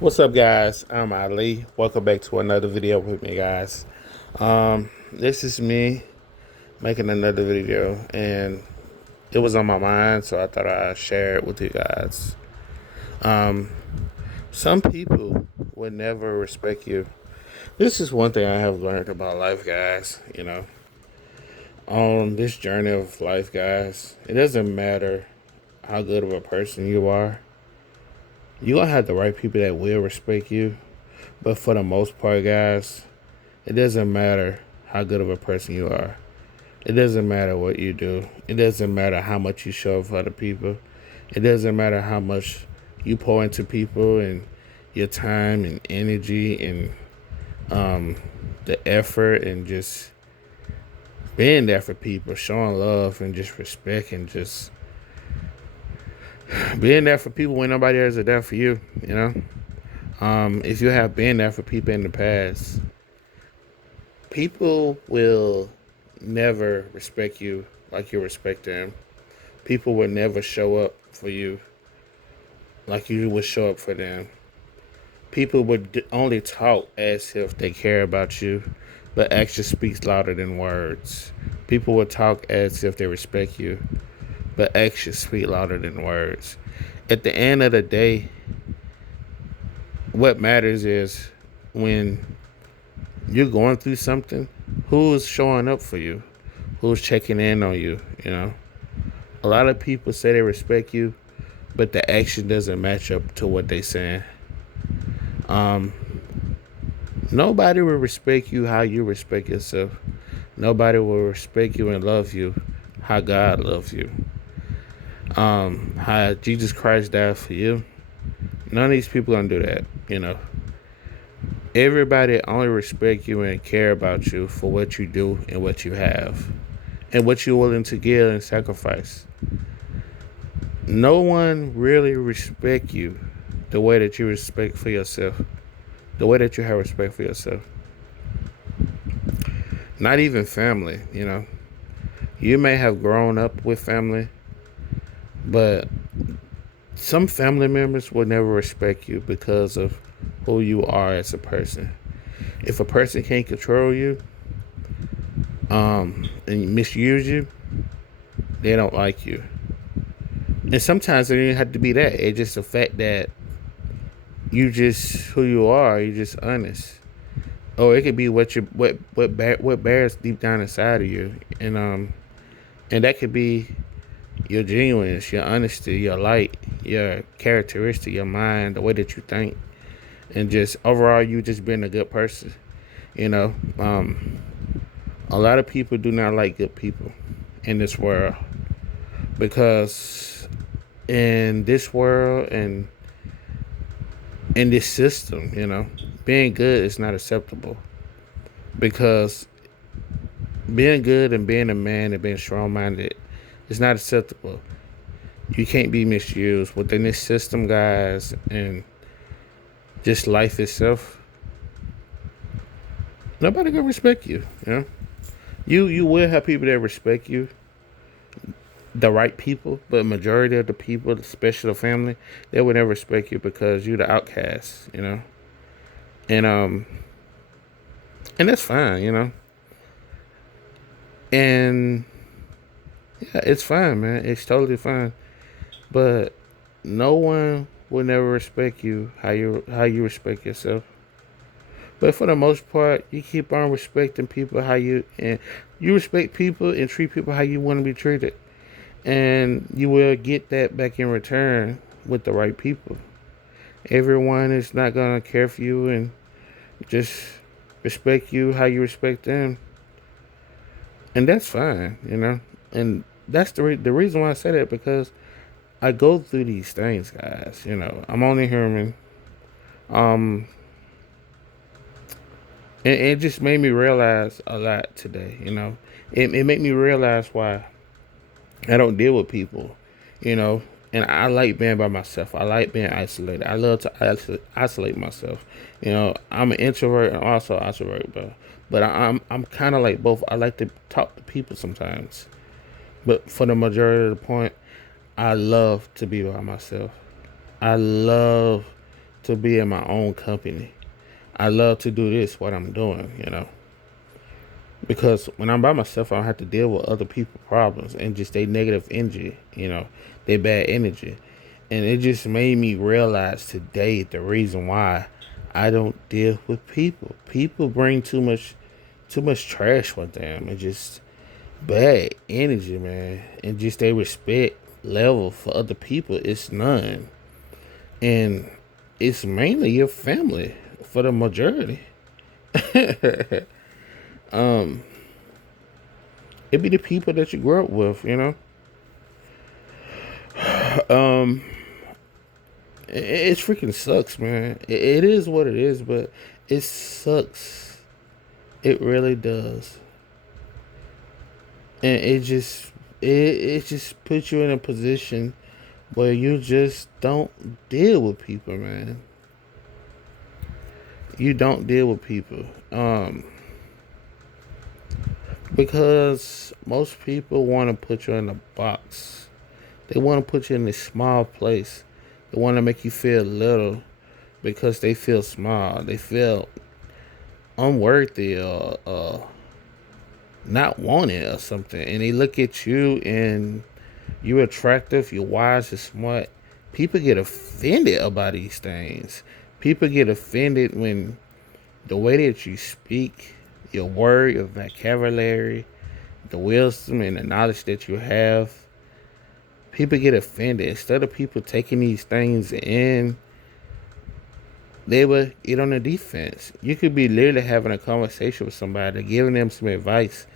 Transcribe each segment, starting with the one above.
What's up, guys? I'm Ali. Welcome back to another video with me, guys. This is me making another video, and it was on my mind, so I thought I'd share it with you guys. Some people would never respect you. This is one thing I have learned about life, guys. On this journey of life, guys, it doesn't matter how good of a person you are. You're gonna have the right people that will respect you, but for the most part, guys, it doesn't matter how good of a person you are. It doesn't matter what you do. It doesn't matter how much you show for other people. It doesn't matter how much you pour into people and your time and energy and the effort and just being there for people, showing love and just respect and just being there for people when nobody else is there for you. If you have been there for people in the past, people will never respect you like you respect them. People will never show up for you like you would show up for them. People would only talk as if they care about you, but action speaks louder than words. People will talk as if they respect you, but actions speak louder than words. At the end of the day, what matters is when you're going through something, who's showing up for you? Who's checking in on you? A lot of people say they respect you, but the action doesn't match up to what they saying. Um, Nobody will respect you how you respect yourself. Nobody will respect you and love you how God loves you. How Jesus Christ died for you. None of these people gonna do that. Everybody only respect you and care about you for what you do and what you have and what you're willing to give and sacrifice. No one really respect you the way that you respect for yourself, the way that you have respect for yourself. Not even family. You may have grown up with family, but some family members will never respect you because of who you are as a person. If a person can't control you, and misuse you, they don't like you. And sometimes it doesn't have to be that. It's just the fact that you just who you are. You're just honest. Or it could be what bears deep down inside of you, and that could be your genuineness, your honesty, your light, your characteristic, your mind, the way that you think, and just overall you just being a good person. You know, a lot of people do not like good people in this world because in this world and in this system, being good is not acceptable because being good and being a man and being strong minded is not acceptable. You can't be misused within this system, guys, and just life itself. Nobody gonna respect you. You will have people that respect you, the right people, but majority of the people, especially the family, they would never respect you because you're the outcast. And and that's fine. And yeah, it's fine, man. It's totally fine. But no one will never respect you how you respect yourself. But for the most part, you keep on respecting people and you respect people and treat people how you want to be treated. And you will get that back in return with the right people. Everyone is not gonna care for you and just respect you how you respect them, and that's fine. And that's the reason why I say that because I go through these things, guys. I'm only human. Um, and it just made me realize a lot today. It made me realize why I don't deal with people. You know, and I like being by myself. I like being isolated. I love to isolate myself. I'm an introvert and also an extrovert, but I'm kind of like both. I like to talk to people sometimes, but for the majority of the point, I love to be by myself. I love to be in my own company. I love to do this, what I'm doing, because when I'm by myself, I don't have to deal with other people's problems and just their negative energy, their bad energy. And it just made me realize today the reason why I don't deal with people. People bring too much trash with them and just bad energy, man. And just their respect level for other people is none. And it's mainly your family for the majority. um, it be the people that you grew up with. Um, it freaking sucks, man. It is what it is, but it sucks. It really does. And it just puts you in a position where you just don't deal with people, man. You don't deal with people. Because most people want to put you in a box. They want to put you in this small place. They want to make you feel little because they feel small. They feel unworthy or not wanted or something. And they look at you and you're attractive, you're wise, you're smart. People get offended about these things. People get offended when the way that you speak, your word, your vocabulary, the wisdom and the knowledge that you have, people get offended. Instead of people taking these things in, they would get on the defense. You could be literally having a conversation with somebody, giving them some advice.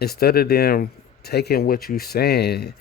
Instead of them taking what you're saying,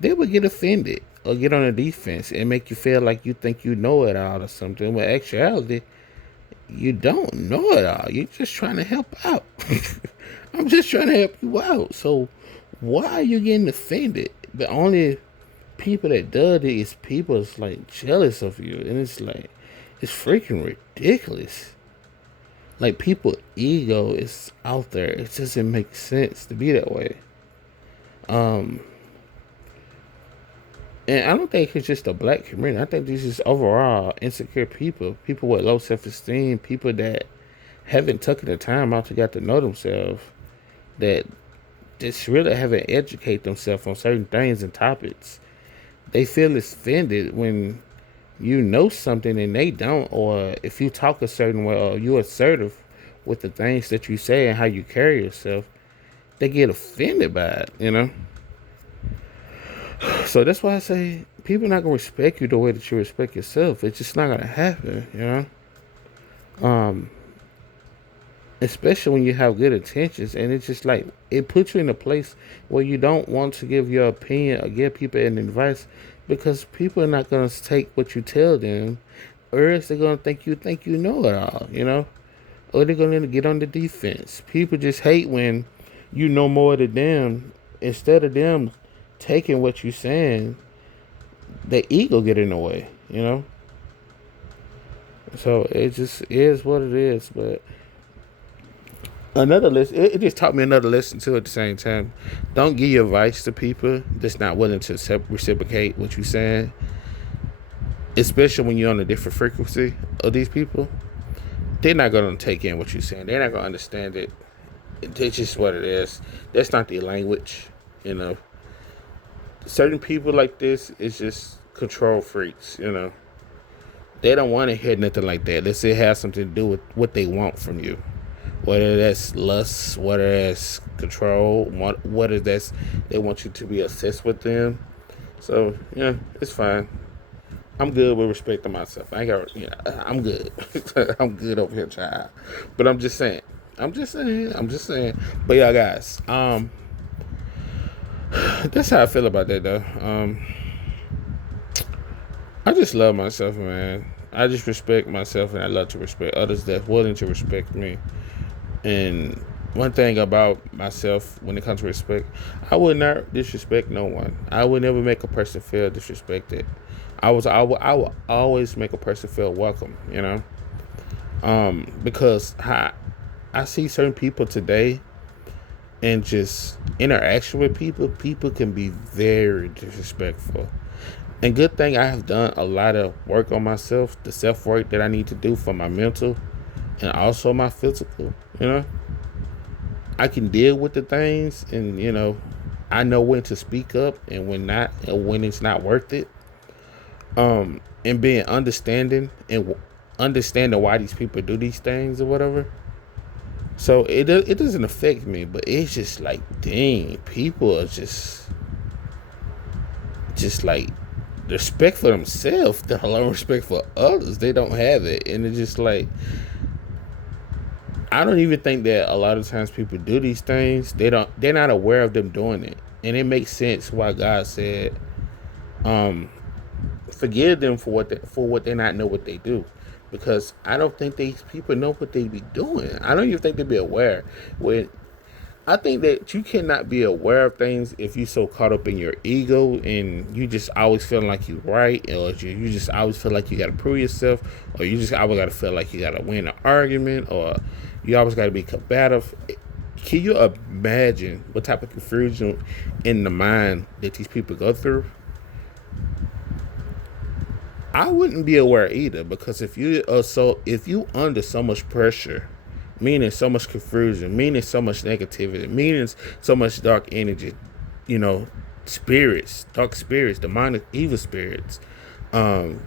they would get offended or get on the defense and make you feel like you think you know it all or something. When actuality, you don't know it all. You're just trying to help out. I'm just trying to help you out. So why are you getting offended? The only people that does it is people that's like jealous of you, and it's like it's freaking ridiculous. Like people ego is out there. It doesn't make sense to be that way. Um, and I don't think it's just a black community. I think this is overall insecure people, people with low self esteem, people that haven't taken the time out to get to know themselves, that just really haven't educated themselves on certain things and topics. They feel offended when you know something and they don't, or if you talk a certain way or you're assertive with the things that you say and how you carry yourself, they get offended by it. So that's why I say people not gonna respect you the way that you respect yourself. It's just not gonna happen. Um, Especially when you have good intentions, and it's just like it puts you in a place where you don't want to give your opinion or give people an advice because people are not gonna take what you tell them, or else they're gonna think you know it all. Or they're gonna get on the defense. People just hate when you know more than them. Instead of them taking what you're saying, their ego get in the way. So it just is what it is. But another lesson, it just taught me another lesson too at the same time. Don't give your advice to people that's not willing to reciprocate what you're saying, especially when you're on a different frequency of these people. They're not going to take in what you're saying. They're not going to understand it. It's just what it is. That's not their language. Certain people like this is just control freaks. They don't want to hear nothing like that. Let's say it has something to do with what they want from you. Whether that's lust, whether that's control, whether that's they want you to be obsessed with them. So, yeah, it's fine. I'm good with respect to myself. I ain't got, I'm good. I'm good over here, child. But I'm just saying. But yeah, guys, that's how I feel about that, though. I just love myself, man. I just respect myself, and I love to respect others that's willing to respect me. And one thing about myself when it comes to respect, I would not disrespect no one. I would never make a person feel disrespected. I will always make a person feel welcome. Because I see certain people today and just interaction with people can be very disrespectful. And good thing I have done a lot of work on myself, the self work that I need to do for my mental and also my physical. You know, I can deal with the things, and I know when to speak up and when not, and when it's not worth it. And being understanding and understanding why these people do these things or whatever. So it doesn't affect me, but it's just like, dang, people are just like, respect for themselves, the alone respect for others, they don't have it, and it's just like, I don't even think that a lot of times people do these things. They're not aware of them doing it, and it makes sense why God said, um, "Forgive them for what they not know what they do," because I don't think these people know what they be doing. I don't even think they be aware. When I think that you cannot be aware of things if you so caught up in your ego and you just always feeling like you're right, or you just always feel like you got to prove yourself, or you just always got to feel like you got to win an argument, or you always got to be combative. Can you imagine what type of confusion in the mind that these people go through? I wouldn't be aware either, because if you under so much pressure, meaning so much confusion, meaning so much negativity, meaning so much dark energy, you know, spirits, dark spirits, demonic evil spirits, um,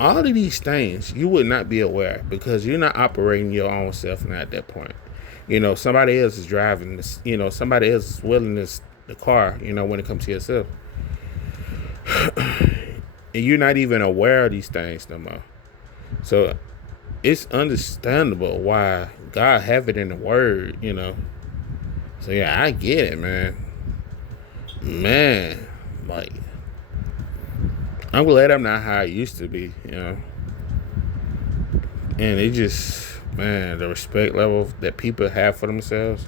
all of these things you would not be aware, because you're not operating your own self now at that point. Somebody else is driving this, somebody else is willing this the car, when it comes to yourself. And you're not even aware of these things no more. So it's understandable why God have it in the word. So yeah, I get it, man. Man, like, I'm glad I'm not how I used to be. And it just, man, the respect level that people have for themselves,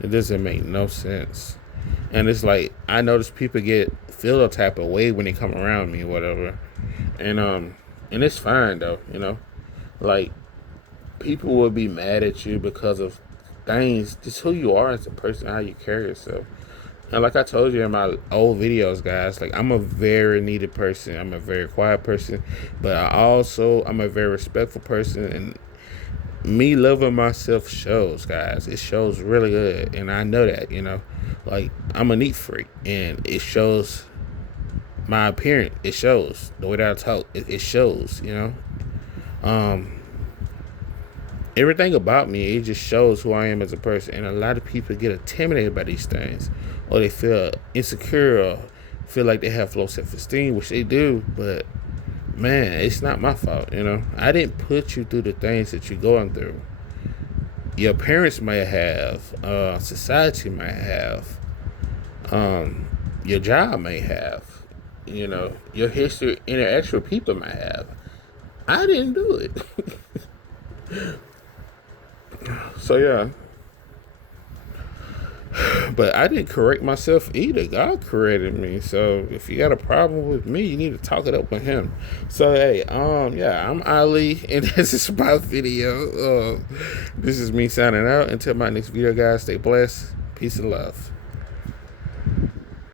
it doesn't make no sense. And it's like, I notice people feel a type of way when they come around me or whatever. And it's fine though. Like, people will be mad at you because of things, just who you are as a person, how you carry yourself. And like I told you in my old videos, guys, like, I'm a very needed person. I'm a very quiet person, but I'm a very respectful person, and me loving myself shows, guys. It shows really good, and I know that. Like, I'm a neat freak, and it shows my appearance. It shows the way that I talk. It shows. Um, Everything about me, it just shows who I am as a person. And a lot of people get intimidated by these things, or they feel insecure, or feel like they have low self-esteem, which they do. But man, it's not my fault. I didn't put you through the things that you're going through. Your parents may have, society may have, um, your job may have, your history, interaction with people may have. I didn't do it. So yeah, but I didn't correct myself either. God corrected me. So if you got a problem with me, you need to talk it up with Him. So hey, yeah, I'm Ali, and this is my video. This is me signing out. Until my next video, guys. Stay blessed. Peace and love.